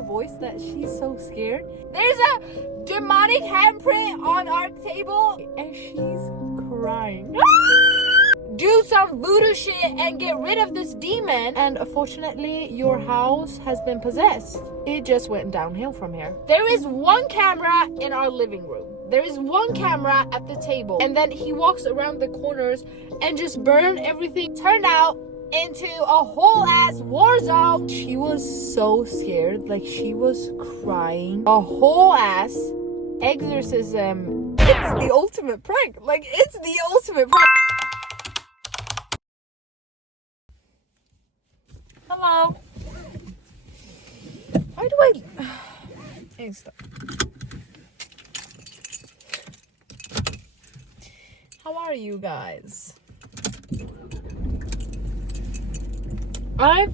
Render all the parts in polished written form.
her voice that she's so scared. There's a demonic handprint on our table and she's crying. Do some voodoo shit and get rid of this demon. And unfortunately, your house has been possessed. It just went downhill from here. There is one camera in our living room. There is one camera at the table. And then he walks around the corners and just burned everything. Turned out into a whole ass war zone. She was so scared. Like, she was crying. A whole ass exorcism. It's the ultimate prank. Like, it's the ultimate prank. Hello. Why do I need to stop. How are you guys? Oh.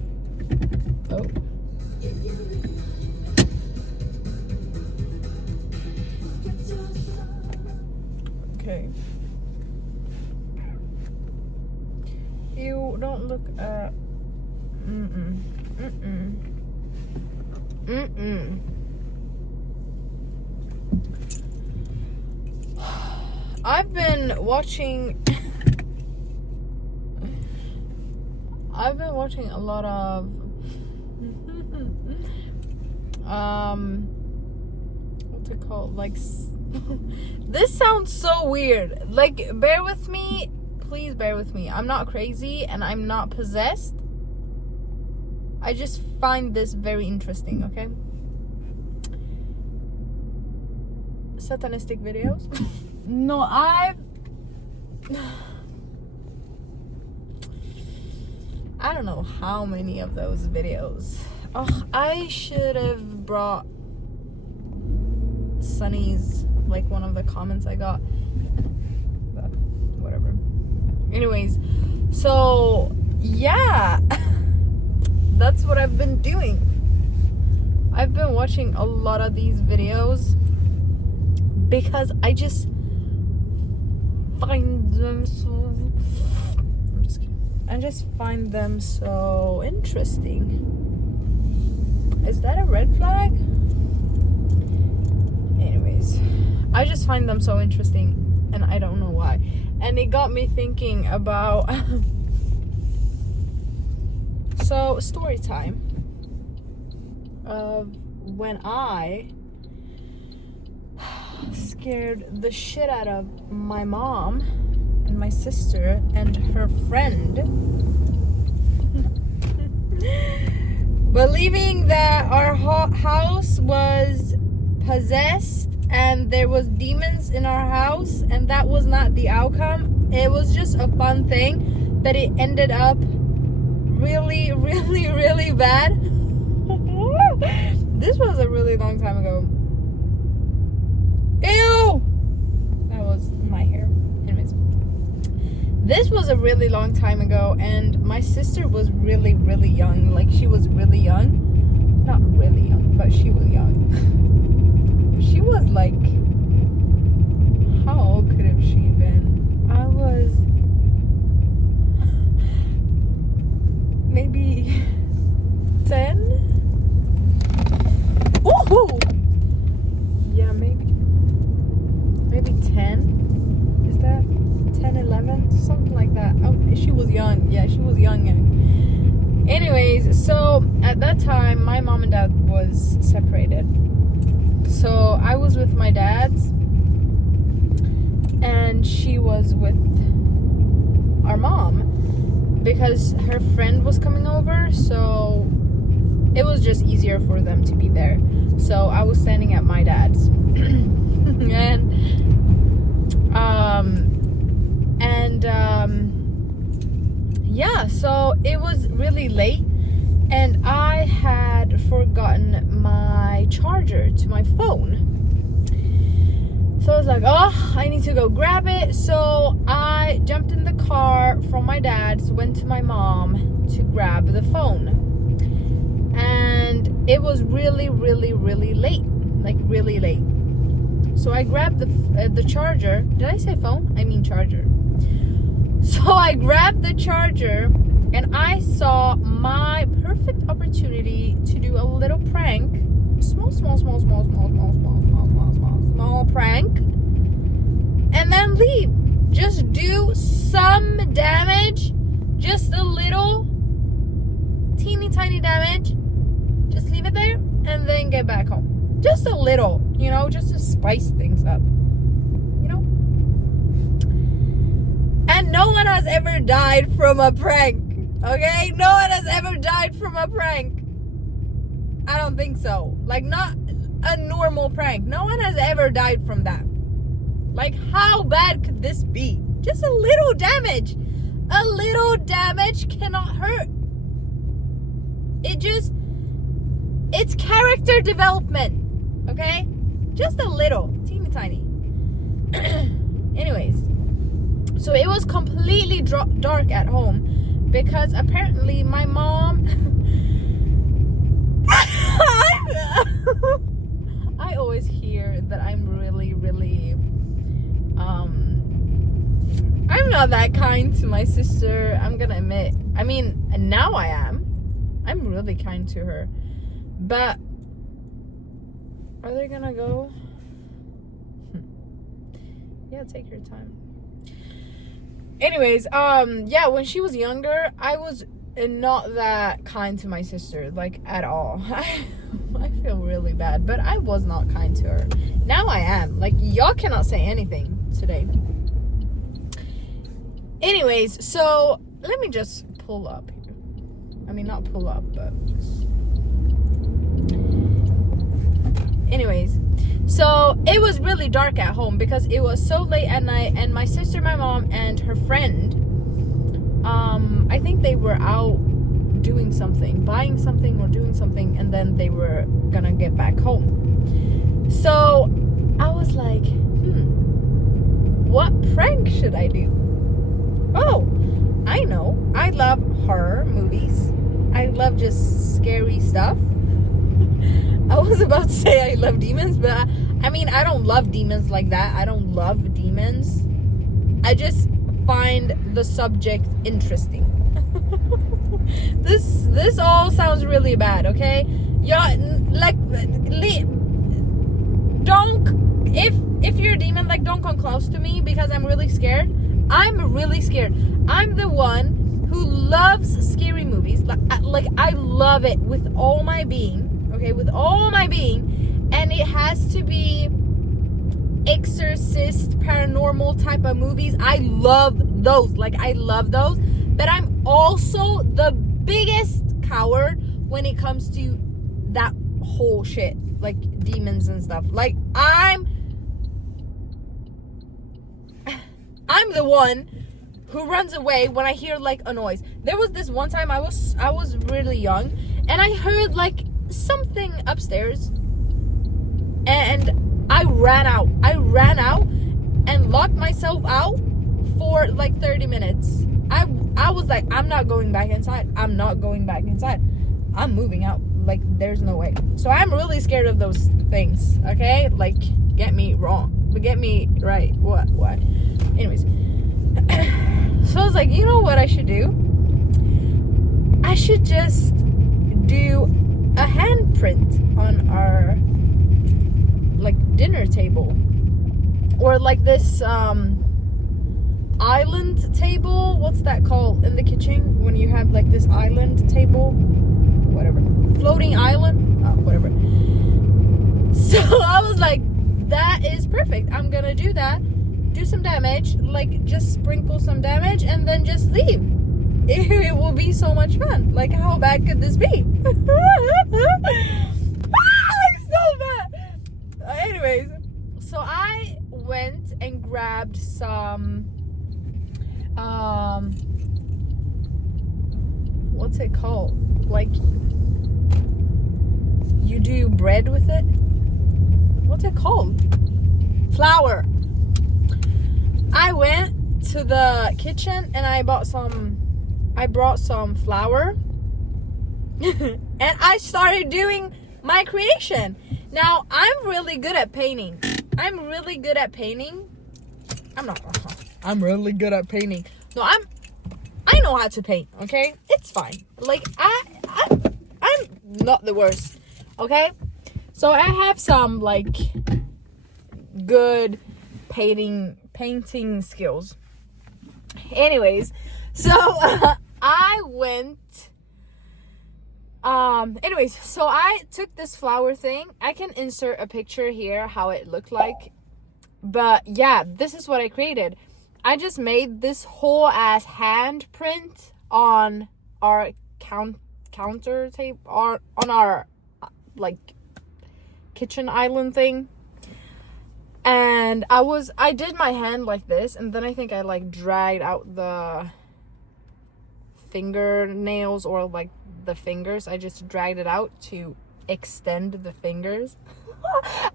Okay. You don't look at I've been watching a lot of what's it called, like this sounds so weird, like, bear with me, please bear with me. I'm not crazy and I'm not possessed. I just find this very interesting, okay? Satanistic videos. No, I don't know how many of those videos. Oh, I should have brought Sunny's, like, one of the comments I got. But whatever. Anyways, so yeah. That's what I've been doing. I've been watching a lot of these videos because I just find them so... I'm just kidding. I just find them so interesting. Is that a red flag? Anyways, I just find them so interesting and I don't know why. And it got me thinking about... So, story time of when I scared the shit out of my mom and my sister and her friend, believing that our house was possessed and there was demons in our house, and that was not the outcome. It was just a fun thing, but it ended up really, really, really bad. This was a really long time ago. Ew! That was my hair. Anyways, this was a really long time ago, and my sister was really, really young. Like, she was really young. Not really young, but she was young. She was like, how old could have she been? I was maybe 10? Woohoo! Yeah, maybe 10? Is that 10, 11? Something like that. Oh, she was young. Yeah, she was young. Anyways, so at that time, my mom and dad was separated. So I was with my dad's, and she was with our mom, because her friend was coming over, so it was just easier for them to be there. So I was standing at my dad's. Yeah, so it was really late, and I had forgotten my charger to my phone. So I was like, oh, I need to go grab it. So I jumped in the car from my dad's, went to my mom to grab the phone. And it was really, really, really late. Like, really late. So I grabbed the charger. Did I say phone? I mean charger. So I grabbed the charger, and I saw my perfect opportunity to do a little prank small prank, and then leave. Just do some damage, just a little teeny tiny damage, just leave it there and then get back home. Just a little, you know, just to spice things up, you know. And no one has ever died from a prank, okay? No one has ever died from a prank. I don't think so. Like, not a normal prank. No one has ever died from that. Like, how bad could this be? Just a little damage. A little damage cannot hurt. It's character development, okay? Just a little, teeny tiny. Anyways, so it was completely dark at home because apparently my mom... I always hear that I'm really, I'm not that kind to my sister, I'm gonna admit. I mean, now I am. I'm really kind to her. But are they gonna go? Yeah, take your time. Anyways, yeah, when she was younger, I was not that kind to my sister, like, at all. I feel really bad, but I was not kind to her. Now I am. Like, y'all cannot say anything today. Anyways, so let me just pull up here. I mean, not pull up, but anyways, so it was really dark at home because it was so late at night, and my sister, my mom, and her friend, I think they were out doing something, buying something or doing something, and then they were gonna get back home. So I was like, what prank should I do? Oh, I know. I love horror movies. I love just scary stuff. I was about to say I love demons, but I mean, I don't love demons like that. I don't love demons. I just find the subject interesting. This all sounds really bad, okay? Y'all, like, don't, if you're a demon, like, don't come close to me because I'm really scared. I'm really scared. I'm the one who loves scary movies. Like, I love it with all my being, okay? With all my being. And it has to be exorcist, paranormal type of movies. I love those. Like, I love those. But I'm also the biggest coward when it comes to that whole shit. Like, demons and stuff. Like, I'm the one who runs away when I hear, like, a noise. There was this one time I was really young, and I heard, like, something upstairs, and I ran out and locked myself out for like 30 minutes. I was like, I'm not going back inside. I'm moving out. Like, there's no way. So I'm really scared of those things, okay? Like, get me wrong, but get me right. What? Anyways, so I was like, you know what I should do? I should just do a handprint on our, like, dinner table, or like this island table. What's that called in the kitchen when you have, like, this island table? Whatever. Floating island? Whatever. So I was like, that is perfect. I'm gonna do that. Do some damage. Like, just sprinkle some damage and then just leave. It will be so much fun. Like, how bad could this be? I'm so bad. Anyways, so I went and grabbed some what's it called? Like, you do bread with it? What's it called? Flour. I went to the kitchen and I brought some flour and I started doing my creation. Now, I'm really good at painting. I'm really good at painting. I'm really good at painting. No, I know how to paint, okay? It's fine. Like, I'm not the worst, okay? So I have some like good painting skills. Anyways, so I went anyways, so I took this flower thing. I can insert a picture here how it looked like. But yeah, this is what I created. I just made this whole ass handprint on our counter tape, or on our like kitchen island thing. And I did my hand like this, and then I think I like dragged out the fingernails, or like the fingers. I just dragged it out to extend the fingers.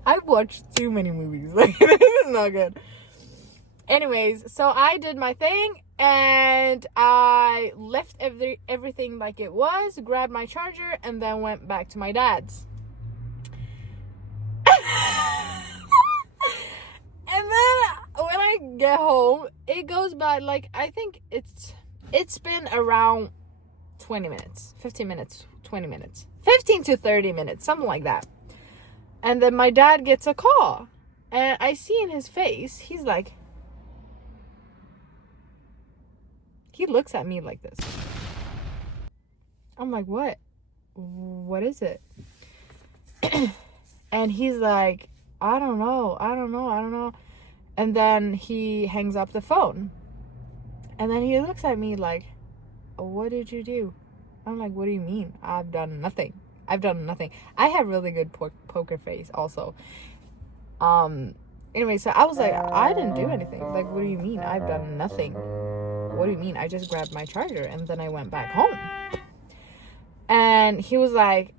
I've watched too many movies. Like, this is not good. Anyways, so I did my thing, and I left everything like it was, grabbed my charger, and then went back to my dad's. And then when I get home, it goes by like, I think it's been around 20 minutes, 15 minutes, 20 minutes, 15 to 30 minutes, something like that. And then my dad gets a call, and I see in his face, he's like, he looks at me like this. I'm like, what is it? And he's like, I don't know. And then he hangs up the phone. And then he looks at me like, what did you do? I'm like, what do you mean? I've done nothing. I have really good poker face also. Anyway, so I was like, I didn't do anything. Like, what do you mean? I've done nothing. What do you mean? I just grabbed my charger and then I went back home. And he was like,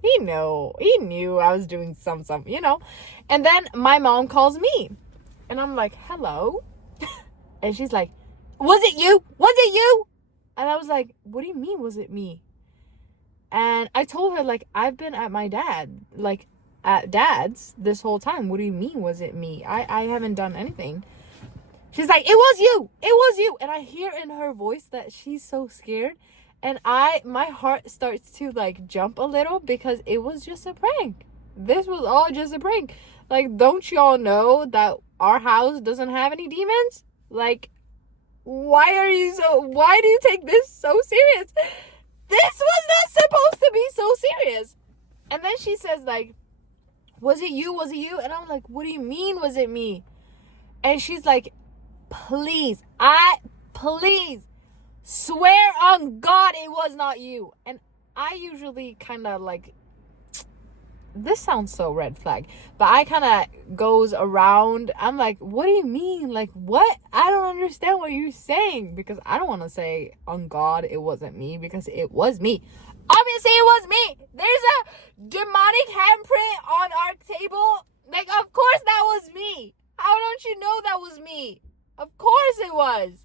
he knew I was doing something, you know. And then my mom calls me, and I'm like, hello. And she's like, was it you? And I was like, what do you mean, was it me? And I told her, like, I've been at my dad, like, at dad's this whole time. What do you mean, was it me? I haven't done anything. She's like, it was you. And I hear in her voice that she's so scared. And my heart starts to like jump a little, because it was just a prank. This was all just a prank. Like, don't y'all know that our house doesn't have any demons? Like, why do you take this so serious? This was not supposed to be so serious. And then she says like, was it you? And I'm like, what do you mean, was it me? And she's like, please swear on God it was not you. And I usually kind of like, this sounds so red flag, but I kind of goes around. I'm like, what do you mean? Like, what? I don't understand what you're saying, because I don't want to say on God it wasn't me, because it was me. Obviously it was me. There's a demonic handprint on our table. Like, of course that was me. How don't you know that was me? Of course it was.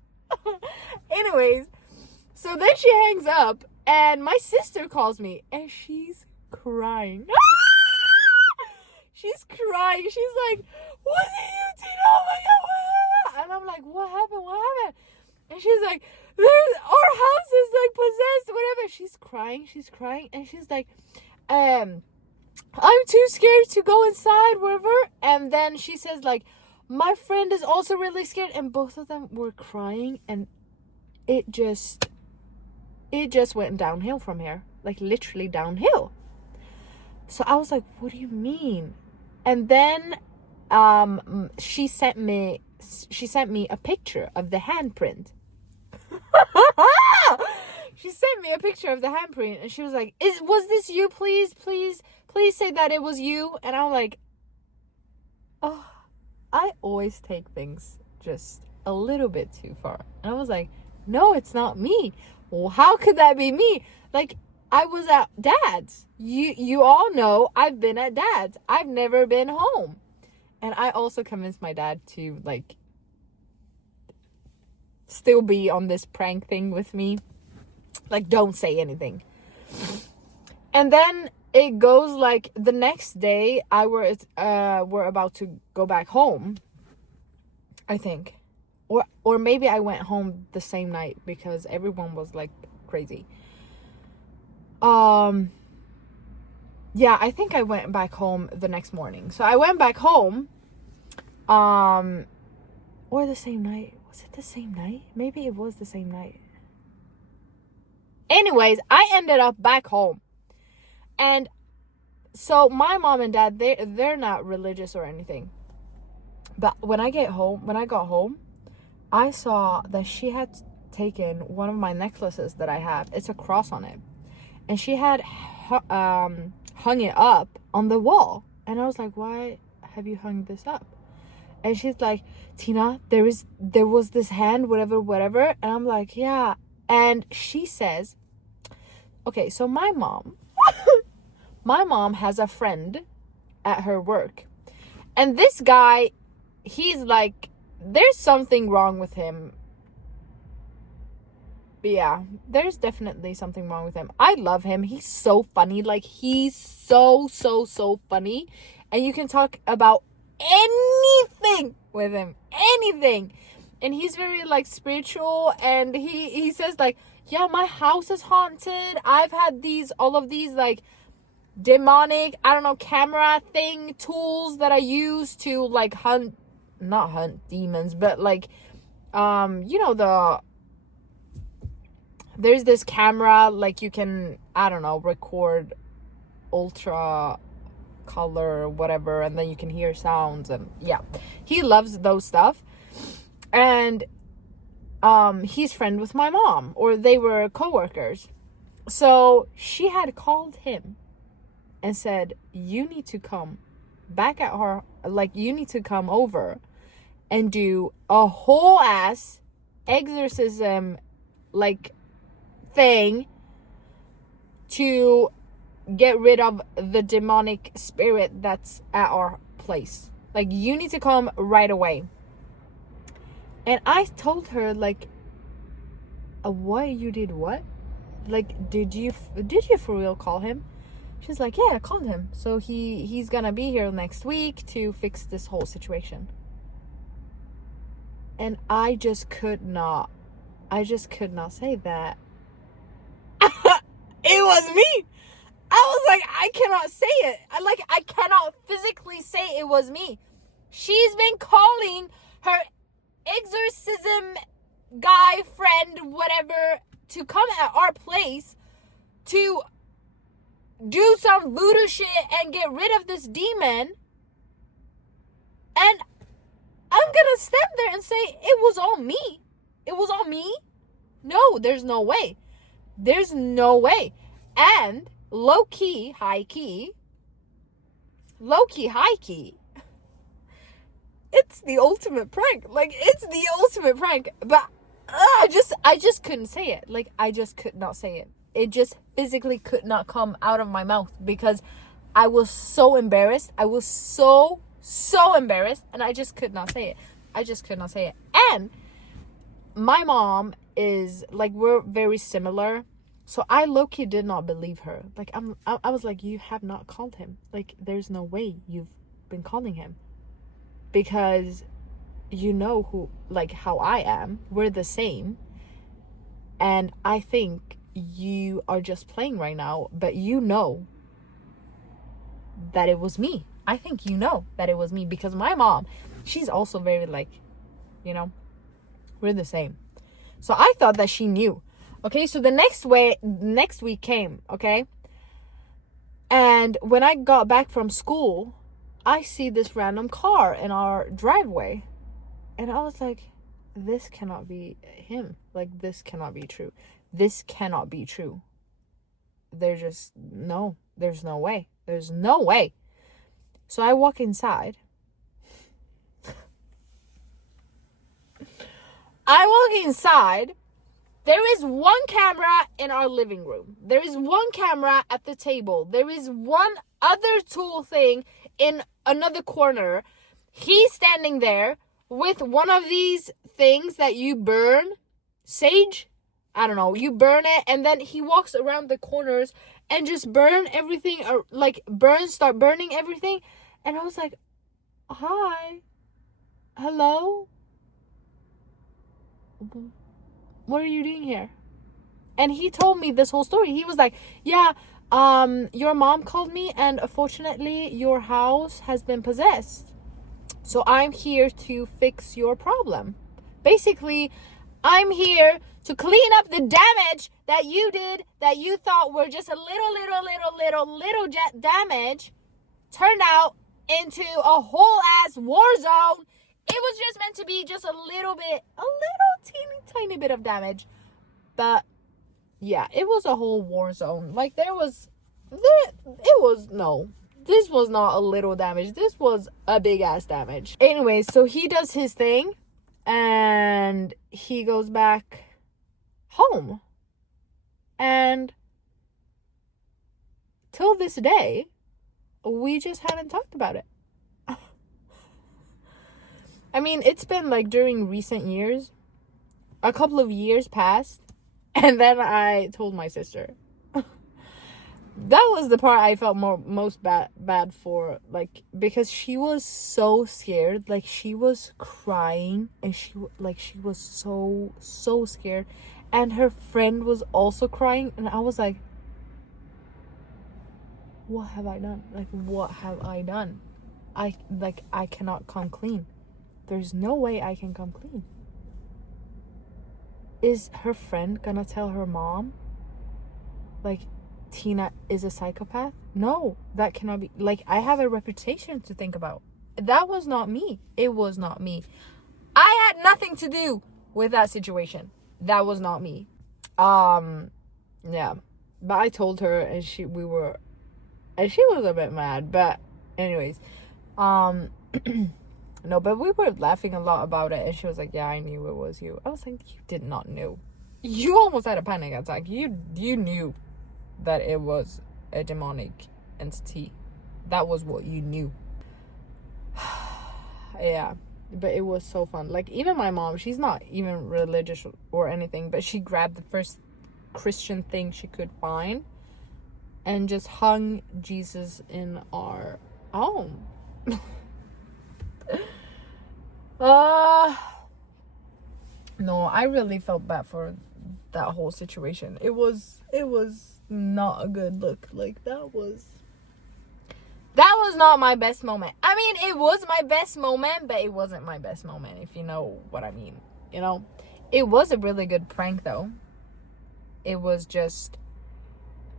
Anyways, so then she hangs up, and my sister calls me, and she's crying. She's crying. She's like, was it you, Tina? Oh my God. And I'm like, what happened? And she's like, our house is like possessed, whatever. She's crying, and she's like, I'm too scared to go inside, whatever. And then she says like, my friend is also really scared, and both of them were crying, and it just went downhill from here, like literally downhill. So I was like, what do you mean? And then she sent me a picture of the handprint. She sent me a picture of the handprint, and she was like, was this you? Please say that it was you. And I'm like, oh, I always take things just a little bit too far. And I was like, no, it's not me. Well, how could that be me? Like, I was at dad's. You all know I've been at dad's. I've never been home. And I also convinced my dad to like still be on this prank thing with me. Like, don't say anything. And then it goes like the next day we're about to go back home, I think. Or maybe I went home the same night, because everyone was like crazy. Yeah, I think I went back home the next morning. So I went back home, or the same night. Was it the same night? Maybe it was the same night. Anyways, I ended up back home. And so my mom and dad, they're not religious or anything. But when I got home, I saw that she had taken one of my necklaces that I have. It's a cross on it. And she had hung it up on the wall. And I was like, why have you hung this up? And she's like, Tina, there was this hand, whatever. And I'm like, yeah. And she says, okay, so my mom has a friend at her work. And this guy, he's like, there's something wrong with him. Yeah, there's definitely something wrong with him. I love him. He's so funny. Like, he's so funny. And you can talk about anything with him. Anything. And he's very, like, spiritual. And he says, like, yeah, my house is haunted. I've had all of these, like, demonic, I don't know, camera thing, tools that I use to, like, not hunt demons, but, like, you know, there's this camera, like, you can, I don't know, record ultra color, whatever, and then you can hear sounds, and yeah, he loves those stuff. And he's friend with my mom, or they were co-workers. So she had called him and said, you need to come back at her, like, you need to come over and do a whole ass exorcism, like, thing to get rid of the demonic spirit that's at our place. Like, you need to come right away. And I told her, like, what? You did what? Like, did you for real call him? She's like, yeah, I called him. So he's gonna be here next week to fix this whole situation. And I just could not say that it was me. I was like, I cannot say it. I cannot physically say it was me. She's been calling her exorcism guy, friend, whatever, to come at our place to do some voodoo shit and get rid of this demon. And I'm gonna stand there and say it was all me. It was all me? No, there's no way. There's no way. And low-key, high-key, it's the ultimate prank. Like, it's the ultimate prank. But I just couldn't say it. Like, I just could not say it. It just physically could not come out of my mouth because I was so embarrassed. I was so embarrassed, and I just could not say it. And my mom is, like, we're very similar. So I low-key did not believe her. Like, I was like, you have not called him. Like, there's no way you've been calling him. Because you know who, like, how I am. We're the same. And I think you are just playing right now. But you know that it was me. I think you know that it was me. Because my mom, she's also very, like, you know, we're the same. So I thought that she knew. Okay, so the next week came, okay? And when I got back from school, I see this random car in our driveway. And I was like, this cannot be him. Like, this cannot be true. This cannot be true. There's no way. There's no way. So I walk inside. There is one camera in our living room. There is one camera at the table. There is one other tool thing in another corner. He's standing there with one of these things that you burn. Sage? I don't know. You burn it, and then he walks around the corners and just burn everything, or like start burning everything. And I was like, hi. Hello? What are you doing here? And he told me this whole story. He was like, yeah, your mom called me and unfortunately your house has been possessed. So I'm here to fix your problem. Basically, I'm here to clean up the damage that you did, that you thought were just a little damage, turned out into a whole ass war zone. It was just meant to be just a little teeny tiny bit of damage. But yeah, it was a whole war zone. Like this was not a little damage. This was a big ass damage. Anyways, so he does his thing and he goes back home. And till this day, we just haven't talked about it. I mean, it's been like during recent years, a couple of years passed, and then I told my sister. That was the part I felt most bad for, like, because she was so scared. Like, she was crying and she was so scared, and her friend was also crying, and I was like, what have I done? Like, what have I done? I cannot come clean. There's no way I can come clean. Is her friend gonna tell her mom, like, Tina is a psychopath? No, that cannot be. Like, I have a reputation to think about. That was not me. It was not me. I had nothing to do with that situation. That was not me. Yeah. But I told her, and she was a bit mad. But anyways, no, but we were laughing a lot about it, and she was like, yeah, I knew it was you. I was like, you did not know. You almost had a panic attack. You knew that it was a demonic entity. That was what you knew. Yeah, but it was so fun. Like, even my mom, she's not even religious or anything, but she grabbed the first Christian thing she could find and just hung Jesus in our home. No, I really felt bad for that whole situation. It was not a good look. Like, that was not my best moment. I mean, it was my best moment, but it wasn't my best moment, if you know what I mean. You know, it was a really good prank though. It was just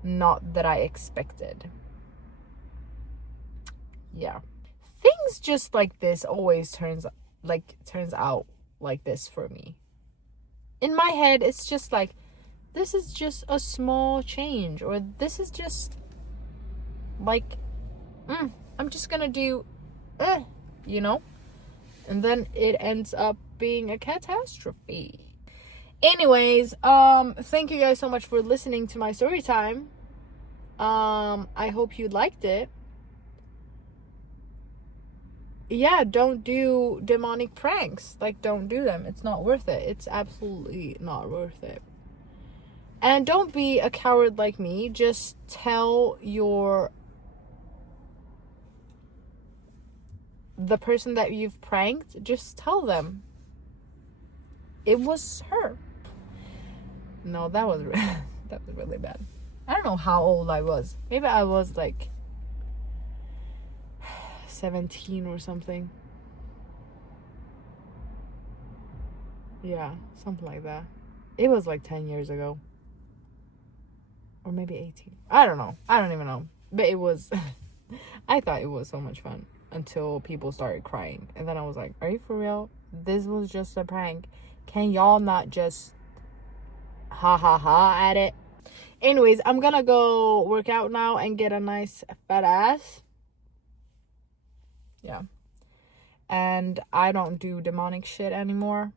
not that I expected. Yeah, things just like this always turns out like this for me. In my head, it's just like, this is just a small change, or this is just like, I'm just gonna do, you know, and then it ends up being a catastrophe. Anyways, thank you guys so much for listening to my story time. I hope you liked it. Yeah, don't do demonic pranks. Like, don't do them. It's not worth it. It's absolutely not worth it. And don't be a coward like me. Just tell the person that you've pranked, just tell them it was her. No, that was really bad. I don't know how old I was. Maybe I was like 17 or something. Yeah, something like that. It was like 10 years ago. Or maybe 18. I don't know. I don't even know. But it was... I thought it was so much fun. Until people started crying. And then I was like, are you for real? This was just a prank. Can y'all not just... ha at it? Anyways, I'm gonna go work out now and get a nice fat ass. Yeah. And I don't do demonic shit anymore.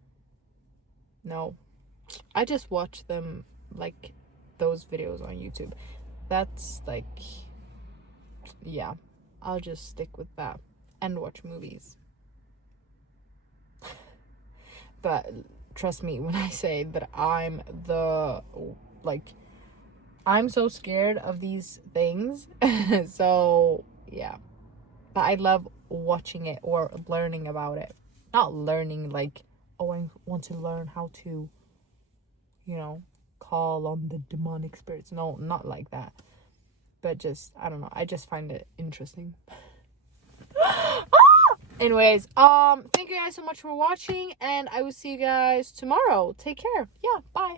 No. I just watch them, like, those videos on YouTube. That's like, yeah, I'll just stick with that and watch movies. But trust me when I say that I'm so scared of these things. So yeah, but I love watching it or learning about it. Not learning like, oh, I want to learn how to, you know, call on the demonic spirits. No, not like that. But just, I don't know. I just find it interesting. Anyways, thank you guys so much for watching, and I will see you guys tomorrow. Take care. Yeah, bye.